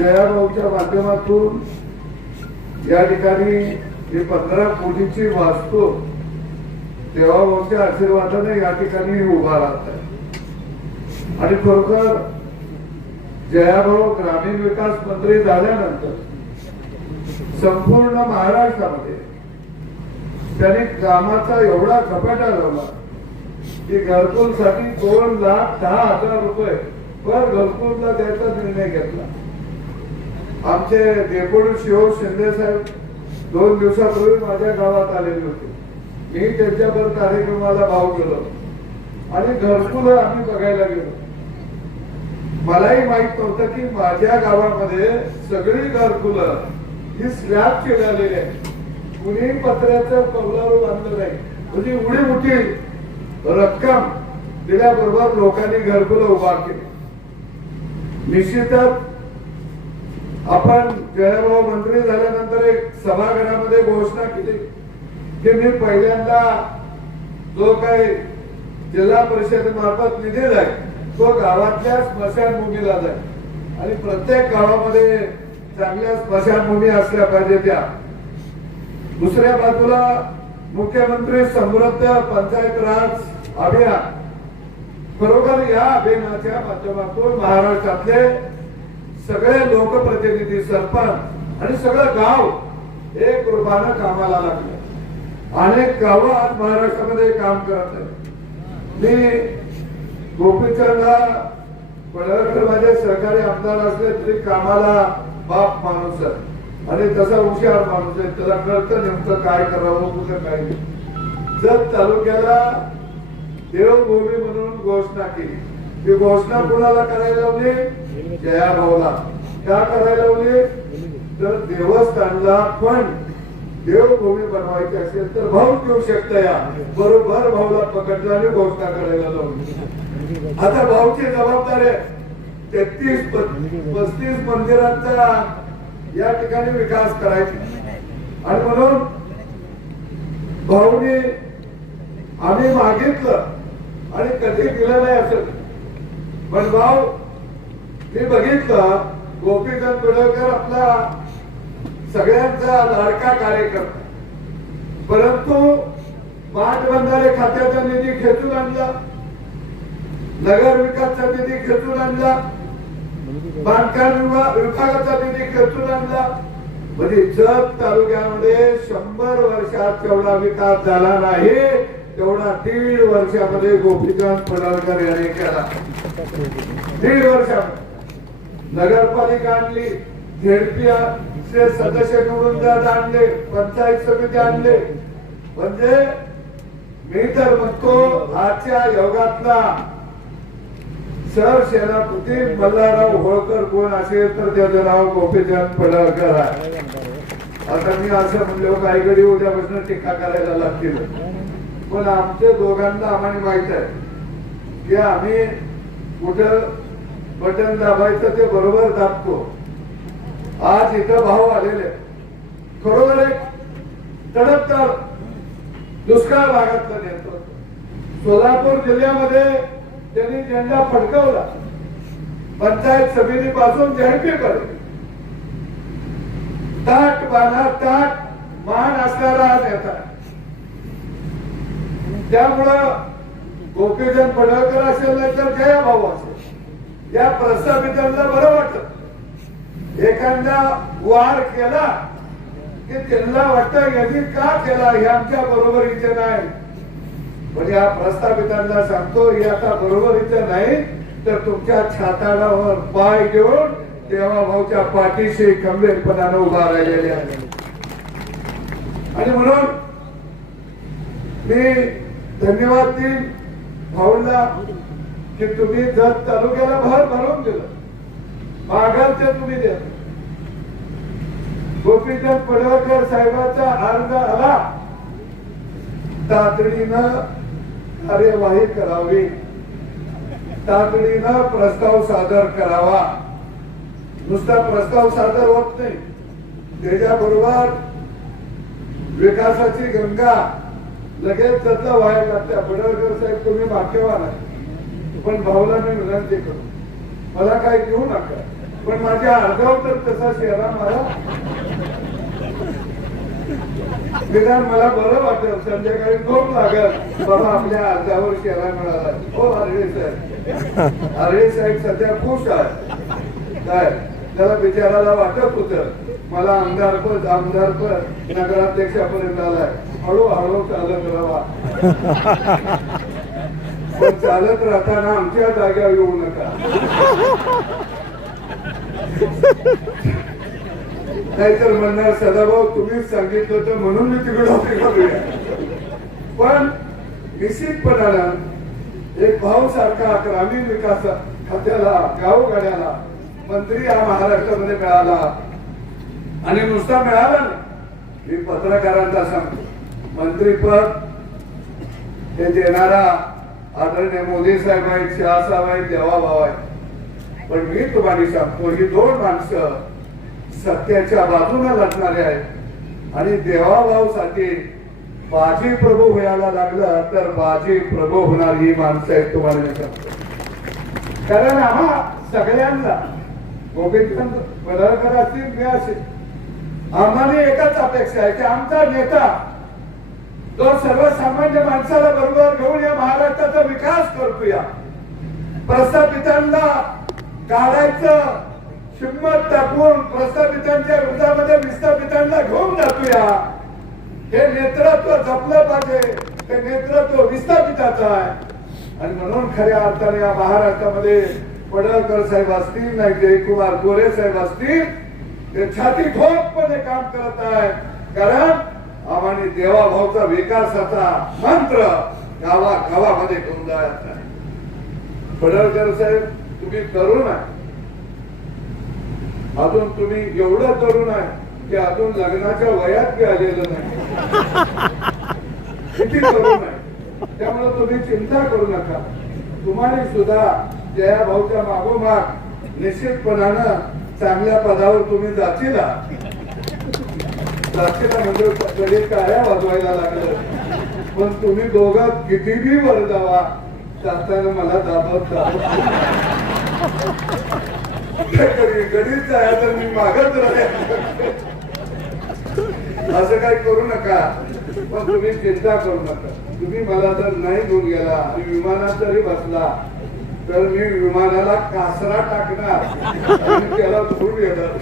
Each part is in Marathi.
जयाभाऊच्या माध्यमातून या ठिकाणी ही 15 कोटीची वास्तू देवाभाऊच्या आशीर्वादाने या ठिकाणी उभा राहत आहे. आणि खरोखर जयाभाऊ ग्रामीण विकास मंत्री झाल्यानंतर संपूर्ण महाराष्ट्रामध्ये त्यांनी कामाचा एवढा झपाटा लावला की घरकुलसाठी 2,10,000 रुपये पर घरकुलला द्यायचा निर्णय घेतला. आमचे डेप्युटी शिव शिंदे साहेब 2 दिवसापूर्वी माझ्या गावात आलेले होते. मी त्यांच्याबरोबर कार्यक्रमाला भाव गेलो आणि घरकुल आम्ही बघायला गेलो. मलाही माहित नव्हतं की माझ्या गावामध्ये सगळी घरकुलं ही स्लॅबची झालेली आहे. कुणी पत्र्याचं कौलारू बांधलं नाही. म्हणजे एवढी मोठी रक्कम दिल्याबरोबर लोकांनी घरकुलं उभा केली. निश्चितच आपण जयाभाऊ मंत्री झाल्यानंतर एक सभागृहामध्ये घोषणा केली की मी पहिल्यांदा जो काही जिल्हा परिषदेमार्फत निधी जाईल तो गावातल्या स्मशानभूमीला जाईल आणि प्रत्येक गावामध्ये चांगल्या स्मशानभूमी असल्या पाहिजे त्या. दुसऱ्या बाजूला मुख्यमंत्री समृद्ध पंचायत राज अभियान, बरोबर या अभियानाच्या माध्यमातून महाराष्ट्रातले सगळे लोकप्रतिनिधी, सरपंच आणि सगळं गाव एक रूपानं कामाला लागले. अनेक गावं आज महाराष्ट्रामध्ये काम करत आहेत. मी गोपीचंदला पडळकर माझे सहकारी आमदार असले तरी कामाला बाप माणूस आहे आणि तसा हुशार माणूस आहे. त्याला कळतं नेमकं काय करावं कुठं काय. जत तालुक्याला देवभूमी म्हणून घोषणा केली. ती घोषणा कोणाला करायला लावली? जयाभाऊला. का करायला लावली? तर देवस्थानला पण देवभूमी बनवायची असेल तर भाऊ देऊ शकता. या बरोबर भाऊला पकडलं आणि घोषणा करायला लावली. आता भाऊची जबाबदारी आहे 33-35 मंदिरांचा या ठिकाणी विकास करायचा. आणि म्हणून भाऊनी आम्ही मागितलं आणि कधी दिलं नाही असं. पण भाऊ मी बघितलं गोपीचंद पडळकर आपला सगळ्यांचा लाडका कार्यकर्ता, परंतु पाटबंधारे खात्याचा निधी खेचून आणला, नगर विकासचा निधी खेचून आणला, बांधकाम विभागाचा निधी खेचून आणला. म्हणजे जत तालुक्यामध्ये 100 वर्षात जेवढा विकास झाला नाही तेवढा 1.5 वर्षामध्ये गोपीचंद पडळकर यांनी केला. 1.5 वर्षामध्ये नगरपालिका आणली, झेडपीचे सदस्य निवडून आणले, पंचायत समिती आणले. म्हणजे मी तर म्हणतो आजच्या योगातला सरसेनापती मल्हारराव होळकर कोण असेल तर त्याचं नाव गोपीचंद पडळकर आहे. आता मी असं म्हणलो काही घडी उद्यापासून टीका करायला लागतील, पण आमच्या दोघांना आम्हाला माहित आहे की आम्ही कुठं बटन दाबायचं ते बरोबर दाबतो. आज इथं भाऊ आलेले खरोखर एक तडफदार दुष्काळ भागातलं नेतृत्व. सोलापूर जिल्ह्यामध्ये त्यांनी झेंडा फडकवला पंचायत समितीपासून झेडपीकडे. ताट मान असणारा नेता. त्यामुळं गोपीचंद पडळकर असेल नाही तर जयाभाऊ असेल या प्रस्थापितांना बरं वाटत. एखादा वार केला की त्यांना वाटतं यांनी का केला हे आमच्या बरोबरीचे नाही. पण या प्रस्थापितांना सांगतो हे आता बरोबरीचे नाही तर तुमच्या छाताडावर पाय घेऊन देवाभाऊच्या पाठीशी खंबीरपणाने उभा राहिलेले आहे. आणि म्हणून मी धन्यवाद देईन भाऊला की तुम्ही जत तालुक्याला भर भरून दिलं. मागाल ते तुम्ही द्या. गोपीचंद पडळकर साहेबांचा अर्ज आला, तातडीनं कार्यवाही करावी, तातडीनं प्रस्ताव सादर करावा. नुसता प्रस्ताव सादर होत नाही, त्याच्याबरोबर विकासाची गंगा लगेच त्यातला व्हायला लागते. पडळकर साहेब तुम्ही भाग्यवान आहे, पण भाऊला मी विनंती करू मला काही घेऊ नका, पण माझ्या अर्जावर तर तसा शेरा मला निदान मला बरं वाटेल, संध्याकाळी झोप लागल बाबा आपल्या अर्जावर शेरा मिळाला. हो आरडे साहेब, आरडे साहेब सध्या खुश आहे. काय त्याला बिचाराला वाटत होतं मला आमदारपद नगराध्यक्षापर्यंत आलाय, हळूहळू चालत राहा. पण चालत राहताना आमच्या जाग्यावर येऊ नका, नाहीतर म्हणणार सदाभाऊ तुम्हीच सांगितलं होतं म्हणून मी तिकडे. पण निश्चितपणानं एक भाऊ सारखा ग्रामीण विकास खात्याला गावगाड्याला मंत्री हा महाराष्ट्रामध्ये मिळाला. आणि नुसता मिळाला नाही, मी पत्रकारांना सांगतो मंत्रीपद हे देणारा आदरणीय मोदी साहेब आहेत, शहासाहेब आहेत, देवाभाऊ आहेत. पण मी तुम्हाला सांगतो ही दोन माणसं सत्याच्या बाजूने लढणारे आहेत. आणि देवाभाऊ साठी बाजी प्रभू व्हायला लागलं तर बाजी प्रभू होणार ही माणसं आहेत तुम्हाला मी सांगतो. कारण आम्हा सगळ्यांना गोपीचंद पडळकर असतील मी असेल, आम्हाला एकच अपेक्षा आहे की आमचा नेता जो सर्वसामान्य माणसाला बरोबर घेऊन या महाराष्ट्राचा विकास करतोया, प्रस्थापितांना काढायचं हिंमत टाकून प्रस्थापितांच्या विरोधामध्ये विस्थापितांना घेऊन जातोया, हे नेतृत्व जपलं पाहिजे. हे नेतृत्व विस्थापिताचं आहे. आणि म्हणून खऱ्या अर्थाने या महाराष्ट्रामध्ये पडळकर साहेब असतील, नाही जयकुमार गोरे साहेब असतील, ते छाती ठोकपणे काम करत आहे. कारण आम्हाला देवाभाऊचा विकासाचा मंत्र गावागावामध्ये घेऊन जायचा आहे. पडळकर साहेब तुम्ही तरुण आहे, अजून तुम्ही एवढं तरुण आहे की अजून लग्नाच्या वयात बी आलेलं नाही, किती तरुण आहे. त्यामुळे तुम्ही चिंता करू नका. तुम्हाला सुद्धा जया भाऊच्या मागोमाग निश्चितपणानं चांगल्या पदावर तुम्ही जाचीला म्हणजे गणित काळ्या वाजवायला लागलं. पण तुम्ही दोघं कितीही वर जावा, जाताना मला दाबत गणित जाया तर मी मागत राहील, असं काही करू नका. पण तुम्ही चिंता करू नका. तुम्ही मला जर नाही घेऊन गेला आणि विमानात जरी बसला तर मी विमानाला कासरा टाकणार आणि त्याला धरून येणार.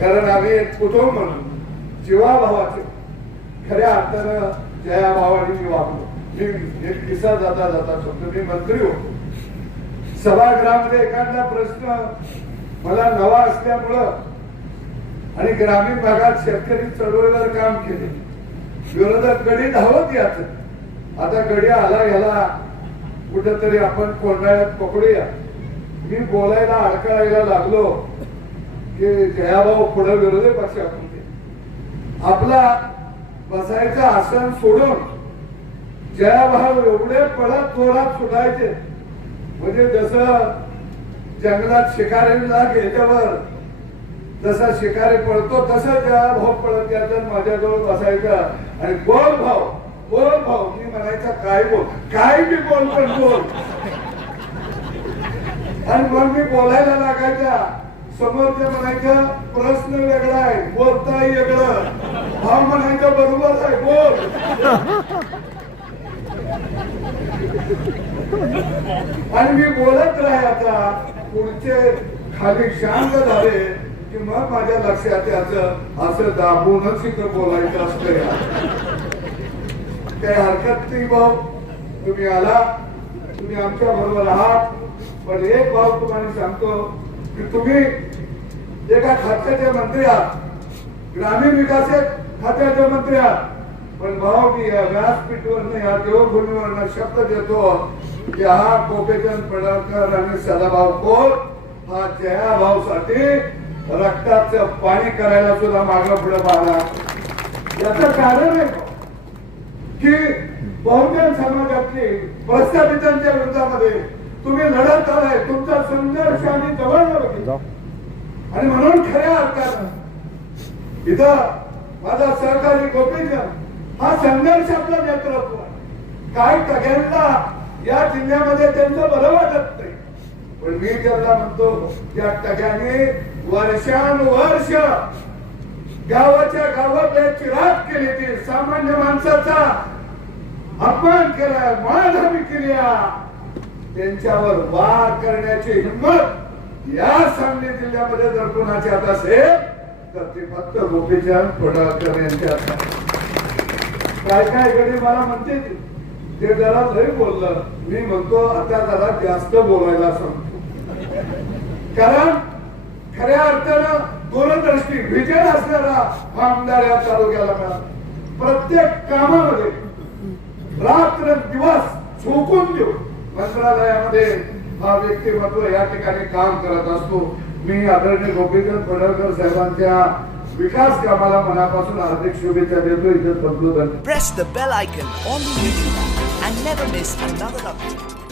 कारण आम्ही एक कुटुंब म्हणून जीवाभावाचे खऱ्या अर्थानं जया भावानी मी वागलो. मी एक किस्सा जाता शकतो. मी मंत्री होतो, सभागृहामध्ये एखादा प्रश्न मला नवा असल्यामुळं आणि ग्रामीण भागात शेतकरी चळवळीवर काम केले, विरोधक गडी धावत याच. आता गडी आला याला कुठेतरी आपण कोंडाळ्यात पकडूया. मी बोलायला अडकळायला लागलो की जयाभाऊ पुढे विरोधी पक्षात होते. आपला बसायचं आसन सोडून जयाभाऊ एवढे पळत जोरात सुटायचे, म्हणजे जसं जंगलात शिकारीला गेल्यावर जसा शिकारी पळतो तसं जयाभाऊ पळत यायचं, माझ्याजवळ बसायचं आणि बोल भाऊ बोल भाऊ. मी म्हणायचं काय बोल, काय बी बोल पण बोल. आणि मग मी बोलायला लागायचा. समोरचं म्हणायचं प्रश्न वेगळा आहे, बोलताही वेगळं. भाऊ म्हणायचं बरोबर आहे बोल. आणि मी बोलत राहायचा. पुढचे खाली शांत झाले की मग माझ्या लक्षात याचं असं दाबूनच इथं बोलायचं असतं. काही हरकत नाही भाऊ, तुम्ही आला, तुम्ही आमच्या बरोबर आहात. पण एक भाऊ तुम्हाला सांगतो की तुम्ही एका खात्याचे मंत्री आहात, ग्रामीण विकास खात्याचे मंत्री आहात. पण भाऊ मी या व्यासपीठवरनं या देवभूमीवरनं शब्द देतो की हा गोपीचंद पडळकर आणि सदाभाऊ खोत हा जयाभाऊ साठी रक्ताचं पाणी करायला सुद्धा मागं पुढे पाहला. याचं कारण आहे की बहुजन समाजातली प्रस्थापितांच्या विरोधामध्ये तुम्ही लढत आलाय. तुमचा संघर्ष आम्ही जवळ बघितला आणि म्हणून खऱ्या अर्थानं इथं माझा सहकारी गोपीचंद हा संघर्ष आपला नेतृत्व आहे. काय सगळ्यांना या जिल्ह्यामध्ये त्यांचं बरं वाटत नाही. पण मी त्याला म्हणतो त्या टक्याने वर्षानुवर्ष गावाच्या गावात चिराग केली, ती सामान्य माणसाचा अपमान केला, मारहाण केली, त्यांच्यावर वार करण्याची हिंमत या सांगली जिल्ह्यामध्ये जर कोणाची आता असेल तर ते फक्त गोपीचंद पडळकर यांच्या काय काय गडी मला म्हणते ते जरा लय बोललं, मी म्हणतो आता जरा जास्त बोलायला सांगतो, कारण खऱ्या अर्थानं दूरदृष्टी विजय असणारा आमदार या तालुक्याला मिळाला. प्रत्येक कामामध्ये रात्र दिवस झोकून देऊ मंत्रालयामध्ये हा व्यक्तिमत्व या ठिकाणी काम करत असतो. मी आदरणीय गोपीचंद पडळकर साहेबांच्या विकास कामाला मनापासून हार्दिक शुभेच्छा देतो. इथे संपलो. Press the bell icon on the YouTube app and never miss another update.